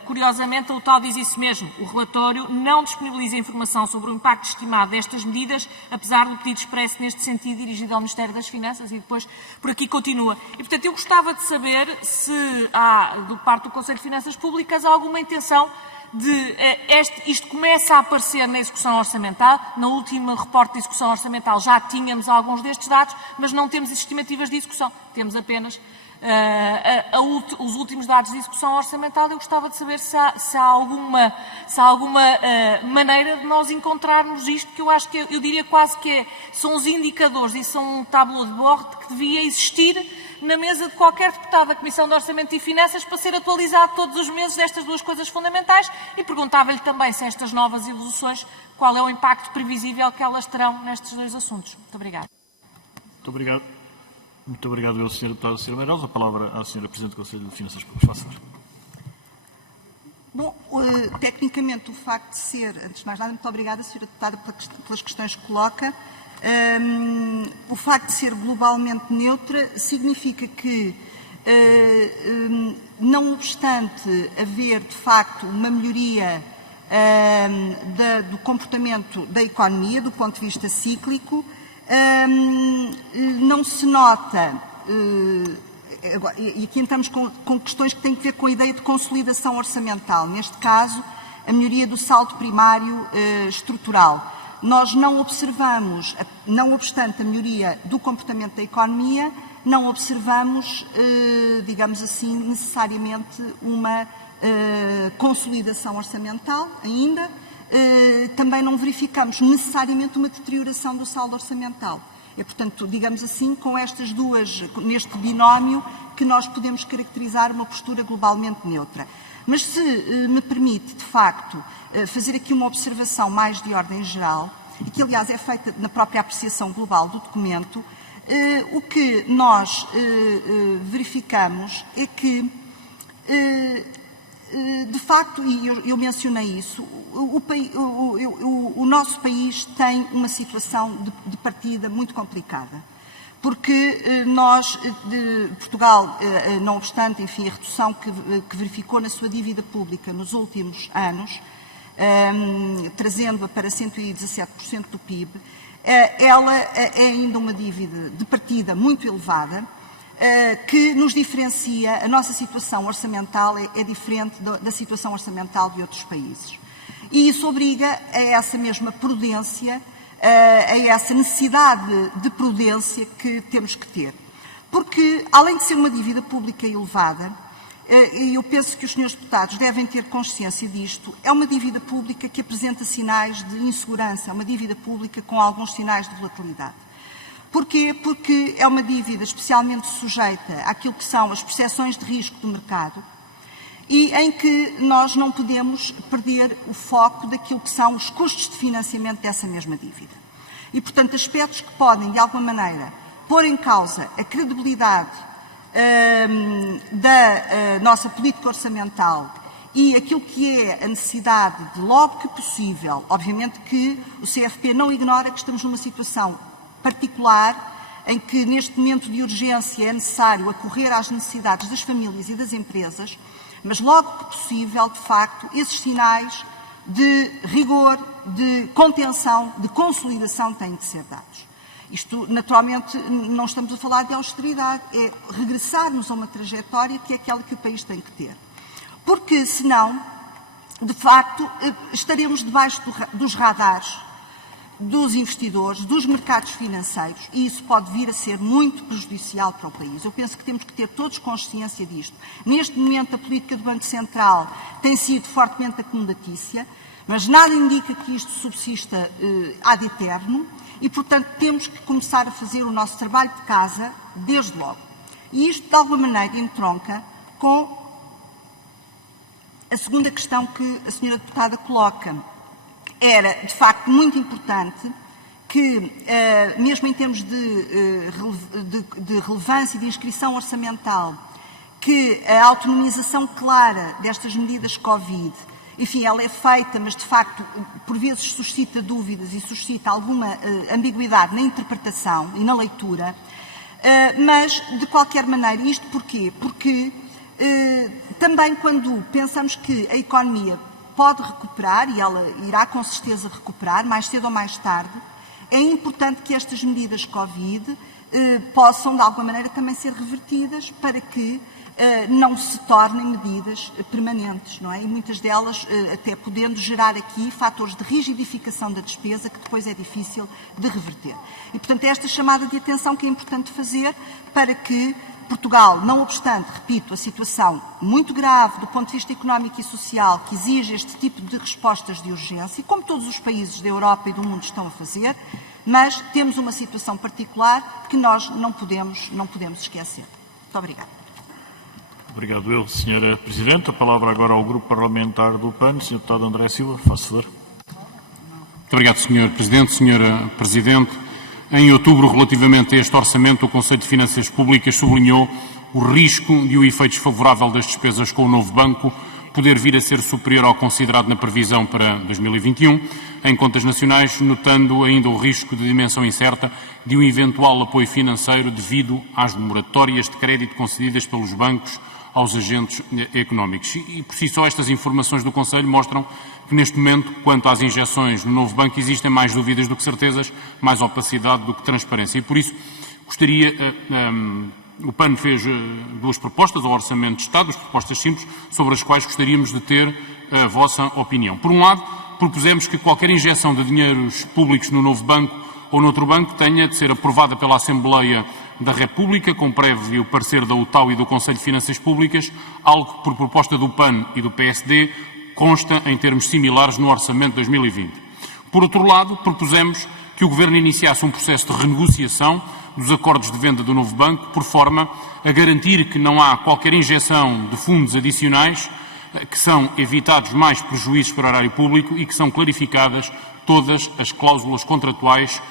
curiosamente, a UTAU diz isso mesmo. O relatório não disponibiliza informação sobre o impacto estimado destas medidas, apesar do pedido expresso neste sentido dirigido ao Ministério das Finanças e depois por aqui continua. E, portanto, eu gostava de saber se há, do parte do Conselho de Finanças Públicas, alguma intenção de isto começa a aparecer na execução orçamental. Na última reporte de execução orçamental já tínhamos alguns destes dados, mas não temos estimativas de execução. Temos apenas os últimos dados de execução orçamental. Eu gostava de saber se há alguma maneira de nós encontrarmos isto, que eu acho que, eu diria quase que são os indicadores e são um tableau de bord que devia existir na mesa de qualquer deputado da Comissão de Orçamento e Finanças para ser atualizado todos os meses destas duas coisas fundamentais e perguntava-lhe também se estas novas evoluções, qual é o impacto previsível que elas terão nestes dois assuntos. Muito obrigada. Muito obrigado. Muito obrigado, Sr. Deputado Cecília Meireles. A palavra à Sra. Presidente do Conselho de Finanças Públicas. Faça favor. Bom, tecnicamente, o facto de ser, antes de mais nada, muito obrigada, Sra. Deputada, pelas questões que coloca. O facto de ser globalmente neutra significa que, não obstante haver, de facto, uma melhoria do comportamento da economia, do ponto de vista cíclico, não se nota, e aqui entramos com questões que têm a ver com a ideia de consolidação orçamental, neste caso, a melhoria do saldo primário estrutural. nós não observamos, não obstante a melhoria do comportamento da economia, não observamos, digamos assim, necessariamente uma consolidação orçamental ainda. Também não verificamos necessariamente uma deterioração do saldo orçamental. É, portanto, digamos assim, com estas duas, neste binómio, que nós podemos caracterizar uma postura globalmente neutra. Mas se me permite, de facto, fazer aqui uma observação mais de ordem geral, e que, aliás, é feita na própria apreciação global do documento, o que nós verificamos é que, de facto, e eu mencionei isso, o nosso país tem uma situação de partida muito complicada. Porque nós, Portugal, não obstante, enfim, a redução que verificou na sua dívida pública nos últimos anos, trazendo-a para 117% do PIB, ela é ainda uma dívida de partida muito elevada, que nos diferencia, a nossa situação orçamental é diferente da situação orçamental de outros países. E isso obriga a essa mesma prudência, a essa necessidade de prudência que temos que ter. Porque, além de ser uma dívida pública elevada, e eu penso que os senhores deputados devem ter consciência disto, é uma dívida pública que apresenta sinais de insegurança, é uma dívida pública com alguns sinais de volatilidade. Porquê? Porque é uma dívida especialmente sujeita àquilo que são as percepções de risco do mercado e em que nós não podemos perder o foco daquilo que são os custos de financiamento dessa mesma dívida. E, portanto, aspectos que podem, de alguma maneira, pôr em causa a credibilidade da nossa política orçamental e aquilo que é a necessidade de, logo que possível, obviamente que o CFP não ignora que estamos numa situação particular em que, neste momento de urgência, é necessário acorrer às necessidades das famílias e das empresas, mas logo que possível, de facto, esses sinais de rigor, de contenção, de consolidação têm de ser dados. Isto, naturalmente, não estamos a falar de austeridade, é regressarmos a uma trajetória que é aquela que o país tem que ter. Porque, senão, de facto, estaremos debaixo dos radares dos investidores, dos mercados financeiros, e isso pode vir a ser muito prejudicial para o país. Eu penso que temos que ter todos consciência disto. Neste momento, a política do Banco Central tem sido fortemente acomodatícia, mas nada indica que isto subsista ad eterno e, portanto, temos que começar a fazer o nosso trabalho de casa desde logo. E isto, de alguma maneira, entronca com a segunda questão que a senhora deputada coloca. Era, de facto, muito importante que, mesmo em termos de relevância e de inscrição orçamental, que a autonomização clara destas medidas Covid, enfim, ela é feita, mas, de facto, por vezes suscita dúvidas e suscita alguma ambiguidade na interpretação e na leitura, mas, de qualquer maneira, isto porquê? Porque também quando pensamos que a economia pode recuperar, e ela irá com certeza recuperar, mais cedo ou mais tarde, é importante que estas medidas Covid possam, de alguma maneira, também ser revertidas para que não se tornem medidas permanentes, não é? E muitas delas até podendo gerar aqui fatores de rigidificação da despesa que depois é difícil de reverter. E, portanto, é esta chamada de atenção que é importante fazer para que Portugal, não obstante, repito, a situação muito grave do ponto de vista económico e social que exige este tipo de respostas de urgência, como todos os países da Europa e do mundo estão a fazer, mas temos uma situação particular que nós não podemos esquecer. Muito obrigada. Obrigado eu, Sra. Presidente. A palavra agora ao Grupo Parlamentar do PAN, Sr. Deputado André Silva. Faça favor. Muito obrigado, Sr. Presidente. Sra. Presidente, em outubro, relativamente a este orçamento, o Conselho de Finanças Públicas sublinhou o risco de o efeito desfavorável das despesas com o novo banco poder vir a ser superior ao considerado na previsão para 2021, em contas nacionais, notando ainda o risco de dimensão incerta de um eventual apoio financeiro devido às moratórias de crédito concedidas pelos bancos aos agentes económicos. E, por si só, estas informações do Conselho mostram que, neste momento, quanto às injeções no novo banco, existem mais dúvidas do que certezas, mais opacidade do que transparência. E, por isso, gostaria... O PAN fez duas propostas ao Orçamento de Estado, duas propostas simples, sobre as quais gostaríamos de ter a vossa opinião. Por um lado, propusemos que qualquer injeção de dinheiros públicos no novo banco ou noutro banco tenha de ser aprovada pela Assembleia da República, com prévio parecer da UTAU e do Conselho de Finanças Públicas, algo que, por proposta do PAN e do PSD, consta em termos similares no Orçamento de 2020. Por outro lado, propusemos que o Governo iniciasse um processo de renegociação dos acordos de venda do novo banco, por forma a garantir que não há qualquer injeção de fundos adicionais, que são evitados mais prejuízos para o erário público e que são clarificadas todas as cláusulas contratuais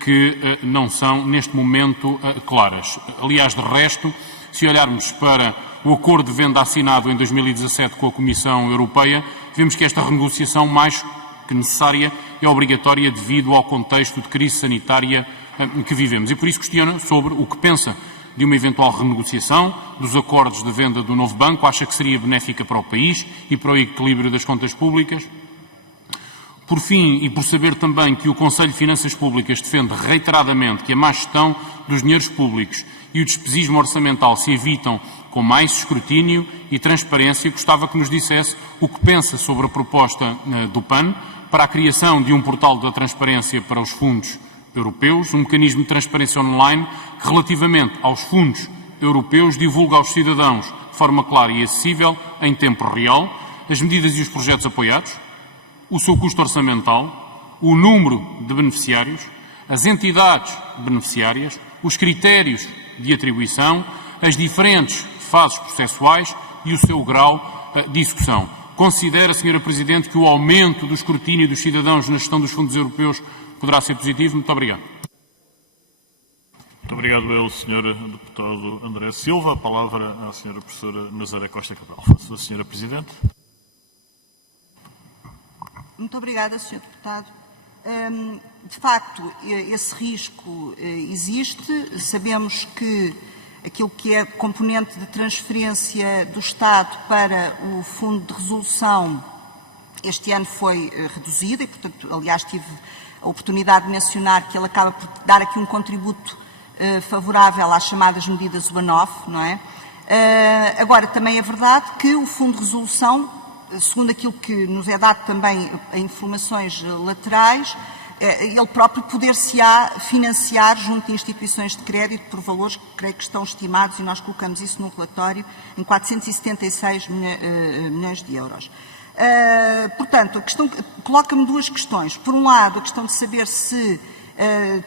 que não são, neste momento, claras. Aliás, de resto, se olharmos para o acordo de venda assinado em 2017 com a Comissão Europeia, vemos que esta renegociação, mais que necessária, é obrigatória devido ao contexto de crise sanitária que vivemos. E por isso questiono sobre o que pensa de uma eventual renegociação dos acordos de venda do novo banco. Acha que seria benéfica para o país e para o equilíbrio das contas públicas? Por fim, e por saber também que o Conselho de Finanças Públicas defende reiteradamente que a má gestão dos dinheiros públicos e o despesismo orçamental se evitam com mais escrutínio e transparência, gostava que nos dissesse o que pensa sobre a proposta do PAN para a criação de um portal da transparência para os fundos europeus, um mecanismo de transparência online que, relativamente aos fundos europeus, divulga aos cidadãos de forma clara e acessível, em tempo real, as medidas e os projetos apoiados, o seu custo orçamental, o número de beneficiários, as entidades beneficiárias, os critérios de atribuição, as diferentes fases processuais e o seu grau de execução. Considera, Sra. Presidente, que o aumento do escrutínio dos cidadãos na gestão dos fundos europeus poderá ser positivo? Muito obrigado. Muito obrigado eu, Sr. Deputado André Silva. A palavra à Sra. Professora Nazaré Costa Cabral. Faço a Sra. Presidente. Muito obrigada, Sr. Deputado. De facto, esse risco existe. Sabemos que aquilo que é componente de transferência do Estado para o Fundo de Resolução este ano foi reduzido e, portanto, aliás, tive a oportunidade de mencionar que ele acaba por dar aqui um contributo favorável às chamadas medidas one-off, não é? Agora, também é verdade que o Fundo de Resolução, segundo aquilo que nos é dado também em informações laterais, ele próprio poder-se-á financiar junto de instituições de crédito por valores que creio que estão estimados, e nós colocamos isso no relatório, em 476 milhões de euros. Portanto, coloca-me duas questões. Por um lado, a questão de saber se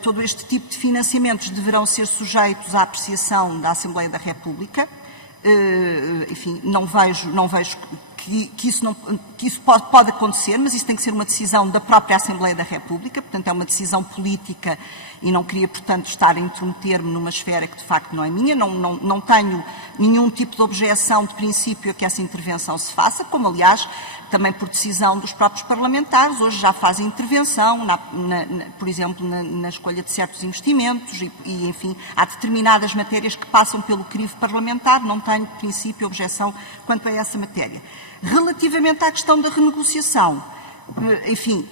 todo este tipo de financiamentos deverão ser sujeitos à apreciação da Assembleia da República. Enfim, não vejo que isso pode acontecer, mas isso tem que ser uma decisão da própria Assembleia da República, portanto é uma decisão política e não queria, portanto, estar a intrometer-me numa esfera que de facto não é minha. Não tenho nenhum tipo de objeção de princípio a que essa intervenção se faça, como aliás também por decisão dos próprios parlamentares, hoje já fazem intervenção, por exemplo, na escolha de certos investimentos e, enfim, há determinadas matérias que passam pelo crivo parlamentar, não tenho, de princípio, objeção quanto a essa matéria. Relativamente à questão da renegociação, enfim,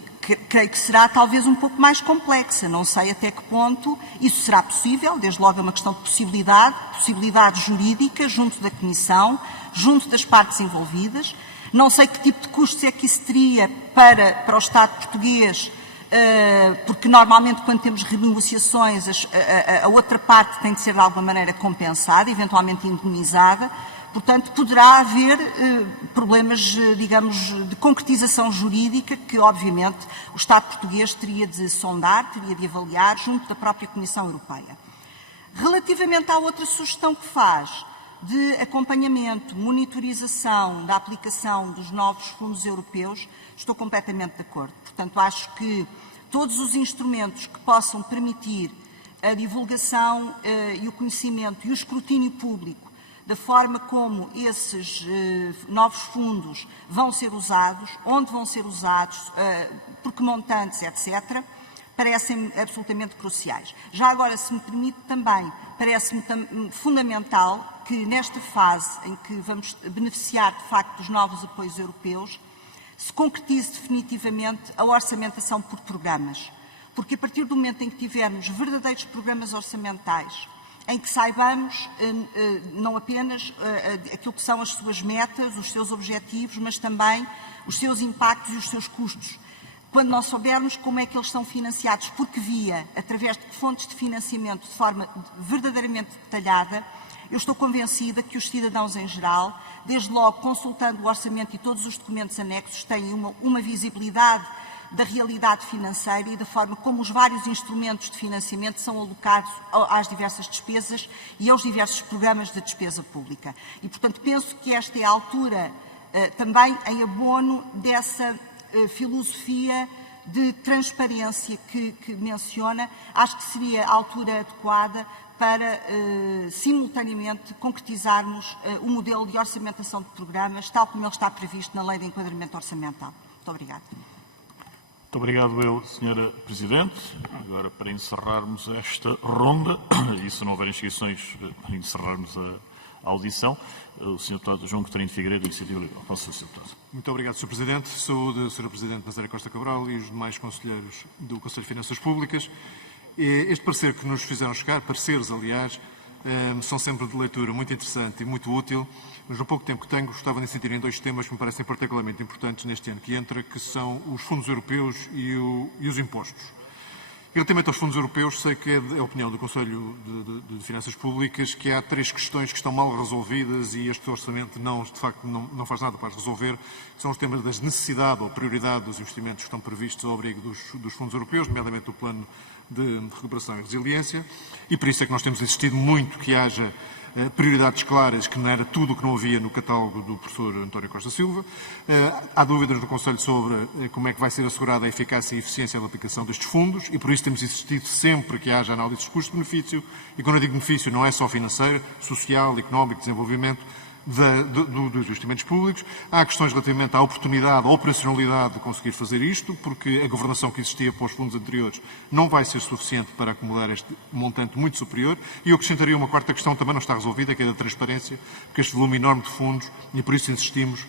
creio que será talvez um pouco mais complexa, não sei até que ponto isso será possível, desde logo é uma questão de possibilidade jurídica junto da Comissão, junto das partes envolvidas. Não sei que tipo de custos é que isso teria para o Estado português, porque normalmente quando temos renegociações a outra parte tem de ser de alguma maneira compensada, eventualmente indemnizada. Portanto, poderá haver problemas, digamos, de concretização jurídica que, obviamente, o Estado português teria de sondar, teria de avaliar junto da própria Comissão Europeia. Relativamente à outra sugestão que faz, de acompanhamento, monitorização da aplicação dos novos fundos europeus, estou completamente de acordo. Portanto, acho que todos os instrumentos que possam permitir a divulgação e o conhecimento e o escrutínio público da forma como esses novos fundos vão ser usados, onde vão ser usados, por que montantes, etc., parecem absolutamente cruciais. Já agora, se me permite também, parece-me fundamental que nesta fase em que vamos beneficiar, de facto, dos novos apoios europeus, se concretize definitivamente a orçamentação por programas. Porque a partir do momento em que tivermos verdadeiros programas orçamentais, em que saibamos não apenas aquilo que são as suas metas, os seus objetivos, mas também os seus impactos e os seus custos. quando nós soubermos como é que eles são financiados, porque via, através de fontes de financiamento de forma verdadeiramente detalhada, eu estou convencida que os cidadãos em geral, desde logo consultando o orçamento e todos os documentos anexos, têm uma visibilidade da realidade financeira e da forma como os vários instrumentos de financiamento são alocados às diversas despesas e aos diversos programas de despesa pública. E, portanto, penso que esta é a altura também em abono dessa filosofia de transparência que menciona. Acho que seria a altura adequada para, simultaneamente, concretizarmos o modelo de orçamentação de programas, tal como ele está previsto na Lei de Enquadramento Orçamental. Muito obrigada. Muito obrigado, Sra. Presidente. Agora, para encerrarmos esta ronda, e se não houver inscrições, para encerrarmos a audição, o Sr. Deputado João Coutinho de Figueiredo, da Iniciativa Liberal. Posso, Sr. Deputado. Muito obrigado, Sr. Presidente. Saúde, Sra. Presidente Nazaré Costa Cabral e os demais conselheiros do Conselho de Finanças Públicas. Este parecer que nos fizeram chegar, pareceres, aliás, são sempre de leitura muito interessante e muito útil, mas no pouco tempo que tenho, gostava de incidir em dois temas que me parecem particularmente importantes neste ano que entra, que são os fundos europeus e os impostos. Relativamente aos fundos europeus, sei que é a opinião do Conselho de Finanças Públicas que há três questões que estão mal resolvidas e este orçamento de facto não faz nada para as resolver, que são os temas da necessidade ou prioridade dos investimentos que estão previstos ao abrigo dos fundos europeus, nomeadamente o Plano de Recuperação e Resiliência, e por isso é que nós temos insistido muito que haja prioridades claras, que não era tudo o que não havia no catálogo do professor António Costa Silva. Há dúvidas do Conselho sobre como é que vai ser assegurada a eficácia e eficiência da aplicação destes fundos e por isso temos insistido sempre que haja análise de custo-benefício e quando eu digo benefício não é só financeiro, social, económico, desenvolvimento dos investimentos públicos. Há questões relativamente à oportunidade, à operacionalidade de conseguir fazer isto, porque a governação que existia para os fundos anteriores não vai ser suficiente para acumular este montante muito superior. E eu acrescentaria uma quarta questão, também não está resolvida, que é da transparência, porque este volume enorme de fundos, e por isso insistimos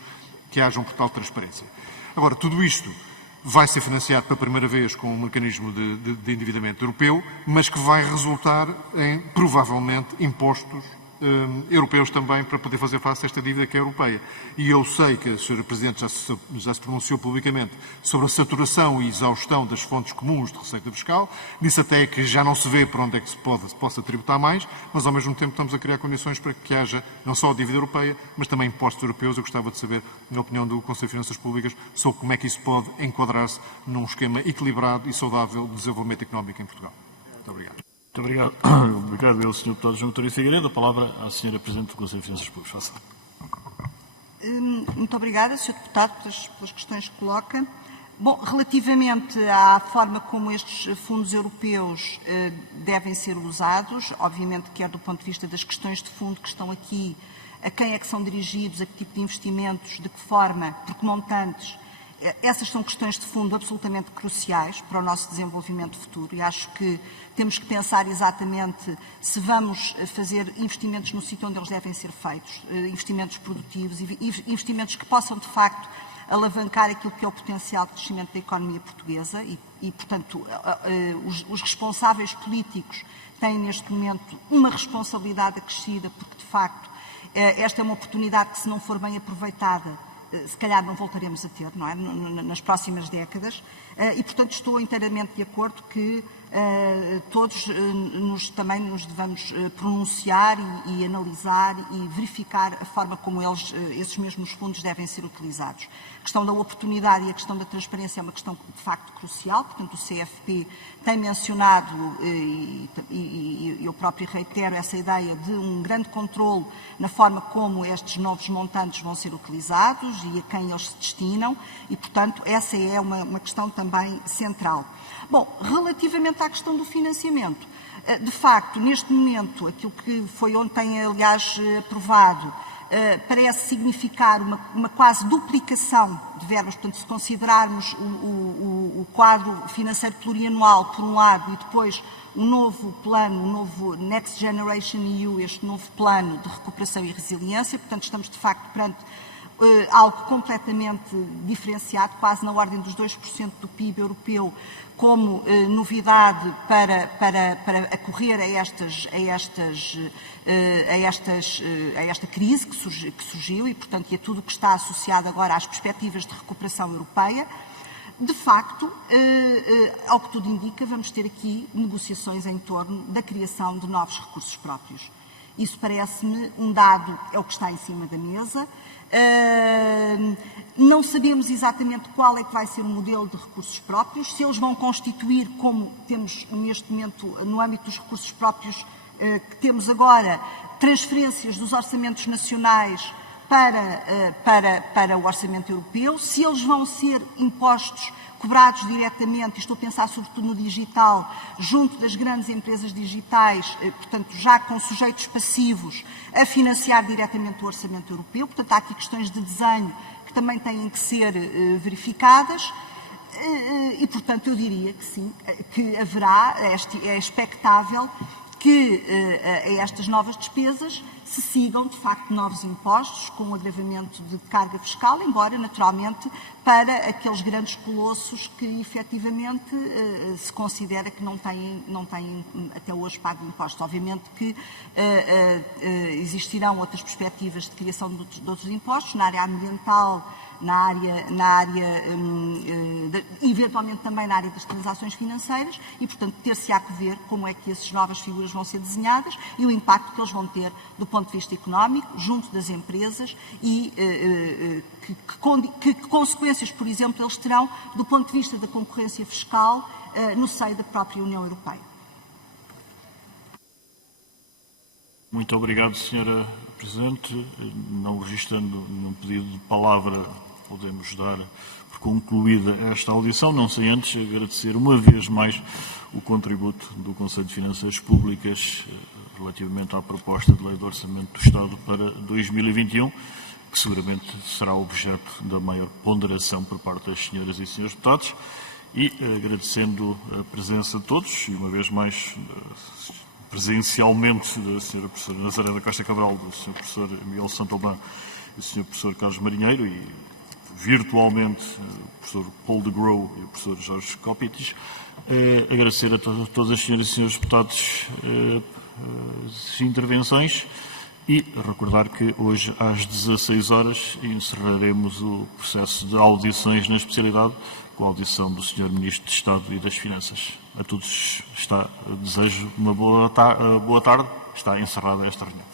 que haja um portal de transparência. Agora, tudo isto vai ser financiado pela primeira vez com um mecanismo de endividamento europeu, mas que vai resultar em, provavelmente, impostos europeus também para poder fazer face a esta dívida que é europeia. E eu sei que a Sra. Presidente já se pronunciou publicamente sobre a saturação e exaustão das fontes comuns de receita fiscal, disse até que já não se vê para onde é que se possa tributar mais, mas ao mesmo tempo estamos a criar condições para que haja não só a dívida europeia, mas também impostos europeus. Eu gostava de saber a opinião do Conselho de Finanças Públicas sobre como é que isso pode enquadrar-se num esquema equilibrado e saudável de desenvolvimento económico em Portugal. Muito obrigado. Muito obrigado. Obrigado, Sr. Deputado João Coutinho de Figueiredo. A palavra à Sra. Presidente do Conselho de Finanças Públicas. Muito obrigada, Sr. Deputado, pelas questões que coloca. Bom, relativamente à forma como estes fundos europeus devem ser usados, obviamente quer do ponto de vista das questões de fundo que estão aqui, a quem é que são dirigidos, a que tipo de investimentos, de que forma, por que montantes. Essas são questões de fundo absolutamente cruciais para o nosso desenvolvimento futuro e acho que temos que pensar exatamente se vamos fazer investimentos no sítio onde eles devem ser feitos, investimentos produtivos, investimentos que possam, de facto, alavancar aquilo que é o potencial de crescimento da economia portuguesa e portanto, os responsáveis políticos têm neste momento uma responsabilidade acrescida porque, de facto, esta é uma oportunidade que, se não for bem aproveitada, se calhar não voltaremos a ter, não é? Nas próximas décadas. E, portanto, estou inteiramente de acordo que todos também nos devamos pronunciar e analisar e verificar a forma como esses mesmos fundos devem ser utilizados. A questão da oportunidade e a questão da transparência é uma questão de facto crucial, portanto o CFP tem mencionado e eu próprio reitero essa ideia de um grande controle na forma como estes novos montantes vão ser utilizados e a quem eles se destinam e, portanto, essa é uma questão também central. Bom, relativamente à questão do financiamento, de facto, neste momento, aquilo que foi ontem, aliás, aprovado, parece significar uma quase duplicação de verbas, portanto, se considerarmos o quadro financeiro plurianual, por um lado, e depois o novo plano, o novo Next Generation EU, este novo plano de recuperação e resiliência, portanto, estamos, de facto, perante algo completamente diferenciado, quase na ordem dos 2% do PIB europeu, como novidade para acorrer a esta crise que surgiu e, portanto, e a tudo o que está associado agora às perspectivas de recuperação europeia. De facto, ao que tudo indica, vamos ter aqui negociações em torno da criação de novos recursos próprios. Isso parece-me um dado, é o que está em cima da mesa. Não sabemos exatamente qual é que vai ser o modelo de recursos próprios, se eles vão constituir, como temos neste momento no âmbito dos recursos próprios que temos agora, transferências dos orçamentos nacionais para o orçamento europeu, se eles vão ser impostos cobrados diretamente, e estou a pensar sobretudo no digital, junto das grandes empresas digitais, portanto já com sujeitos passivos, a financiar diretamente o orçamento europeu. Portanto, há aqui questões de desenho que também têm que ser verificadas. E, portanto, eu diria que sim, que haverá, é expectável que a estas novas despesas se sigam, de facto, novos impostos com um agravamento de carga fiscal, embora, naturalmente, para aqueles grandes colossos que, efetivamente, se considera que não têm até hoje pago impostos. Obviamente que existirão outras perspectivas de criação de outros impostos, na área ambiental, eventualmente também na área das transações financeiras, e, portanto, ter-se-á que ver como é que essas novas figuras vão ser desenhadas e o impacto que eles vão ter do ponto de vista económico, junto das empresas, e que consequências, por exemplo, eles terão do ponto de vista da concorrência fiscal no seio da própria União Europeia. Muito obrigado, Sra. Presidente. Não registrando nenhum pedido de palavra, podemos dar por concluída esta audição, não sem antes agradecer uma vez mais o contributo do Conselho de Finanças Públicas relativamente à proposta de Lei de Orçamento do Estado para 2021, que seguramente será objeto da maior ponderação por parte das senhoras e senhores deputados, e agradecendo a presença de todos, e uma vez mais presencialmente da Sra. Professora Nazaré da Costa Cabral, do Sr. Professor Miguel Santalbán e do Sr. Professor Carlos Marinheiro, e virtualmente o Professor Paul de Grow e o Professor Jorge Cópitis, agradecer a todas as senhoras e senhores deputados as intervenções e recordar que hoje às 16 horas encerraremos o processo de audições na especialidade com a audição do Sr. Ministro de Estado e das Finanças. A todos desejo uma boa tarde. Está encerrada esta reunião.